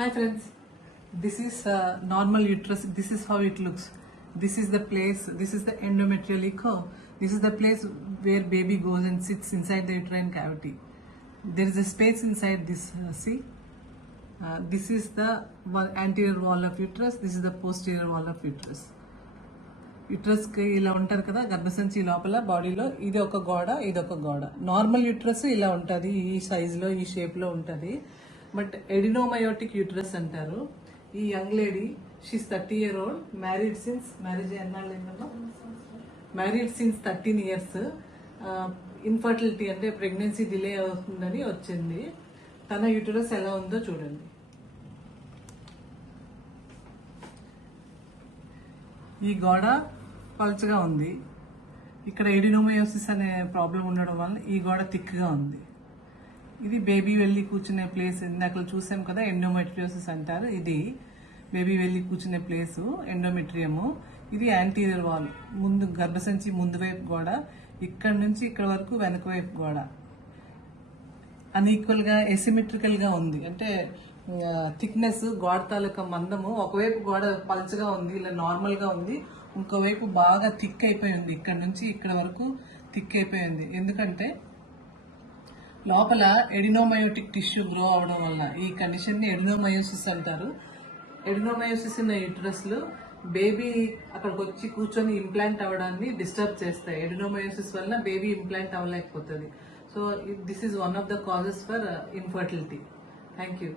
Hi friends, this is normal uterus. This is how it looks. This is the place, this is the endometrial curve. This is the place where baby goes and sits inside the uterine cavity. There is a space inside this, see? This is the anterior wall of uterus, this is the posterior wall of uterus. Uterus కి ఇలా ఉంటారు కదా, గర్భసంచి లోపల బాడీలో ఇది ఒక గోడ, ఇది ఒక గోడ. నార్మల్ యూట్రస్ ఇలా ఉంటుంది, ఈ సైజులో ఈ షేప్లో ఉంటుంది. బట్ ఎడినోమయోటిక్ యూట్రస్ అంటారు. ఈ young lady, she's 30 years old, married since, marriage ఎన్నాళ్ళు ఏంటన్నా, మ్యారీడ్ సిన్స్ 13 years. ఇన్ఫర్టిలిటీ అంటే ప్రెగ్నెన్సీ డిలే అవుతుందని వచ్చింది. తన యూటరస్ ఎలా ఉందో చూడండి. ఈ గోడ పల్చగా ఉంది. ఇక్కడ ఎడినోమయోసిస్ అనే ప్రాబ్లం ఉండడం వల్ల ఈ గోడ థిక్గా ఉంది. ఇది బేబీ వెళ్ళి కూర్చునే ప్లేస్. ఇందాక చూసాం కదా, ఎండోమెట్రియోసిస్ అంటారు. ఇది బేబీ వెళ్ళి కూర్చునే ప్లేసు ఎండోమెట్రియము. ఇది యాంటీరియర్ వాల్, ముందు గర్భసంచి ముందు వైపు గోడ. ఇక్కడ నుంచి ఇక్కడ వరకు వెనక వైపు గోడ. అన్ఈక్వల్ గా ఎసిమెట్రికల్ గా ఉంది. అంటే థిక్నెస్, గోడ తాలూకా మందము, ఒకవైపు గోడ పల్చగా ఉంది, ఇలా నార్మల్ గా ఉంది, ఇంకోవైపు బాగా థిక్ అయిపోయి ఉంది. ఇక్కడ నుంచి ఇక్కడ వరకు థిక్ అయిపోయి ఉంది. ఎందుకంటే లోపల ఎడినోమయోటిక్ టిష్యూ గ్రో అవడం వల్ల ఈ కండిషన్ ని ఎడినోమయోసిస్ అంటారు. ఎడినోమయోసిస్ ఉన్న యూటరస్ లో బేబీ అక్కడికి వచ్చి కూర్చొని ఇంప్లాంట్ అవ్వడాన్ని డిస్టర్బ్ చేస్తాయి. ఎడినోమయోసిస్ వల్ల బేబీ ఇంప్లాంట్ అవ్వలేకపోతుంది. So this is one of the causes for infertility. Thank you.